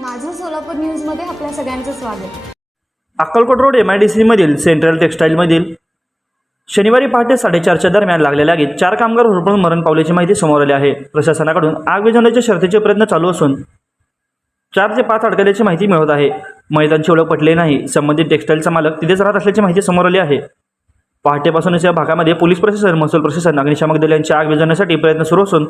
माझं सोलापूर न्यूजमध्ये आपल्या सगळ्यांचं स्वागत. Akkalkot road M I D सीमधील central टेक्स्टाईलमधील शनिवारी पहाटे साडेचारच्या दरम्यान लागलेल्या आगीत चार कामगार होरपळून मरण पावल्याची माहिती समोर आली आहे. प्रशासनाकडून आग विझवण्याच्या शर्थीचे प्रयत्न चालू असून चार ते पाच अडकल्याची माहिती मिळत आहे. मैदानची ओळख पटली नाही. संबंधित टेक्स्टाईलचा मालक तिथेच राहत असल्याची माहिती समोर आली आहे. पहाटेपासूनच या भागामध्ये पोलीस प्रशासन महसूल प्रशासन अग्निशामक दल यांची आग विझवण्यासाठी प्रयत्न सुरू असून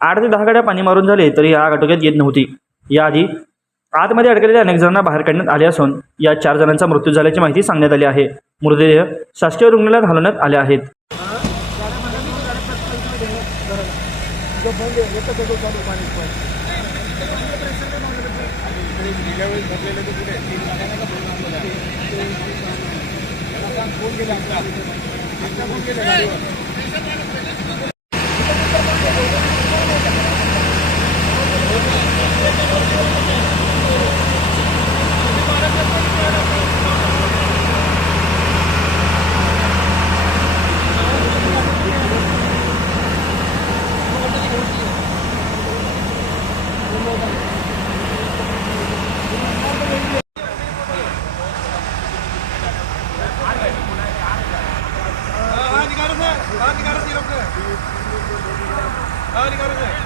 आठ ते दहा गाड्या पाणी मारून झाले तरी आग आटोक्यात येत नव्हती. याआधी आतमध्ये अडकलेल्या अनेक जणांना बाहेर काढण्यात आले असून या चार जणांचा मृत्यू झाल्याची माहिती सांगण्यात आली आहे. मृतदेह शासकीय रुग्णालयात हलवण्यात आले आहेत. ਹਾਂ ਨਿਕਾਲੋ ਜੀ ਰੁਕ। ਹਾਂ ਨਿਕਾਲੋ ਜੀ।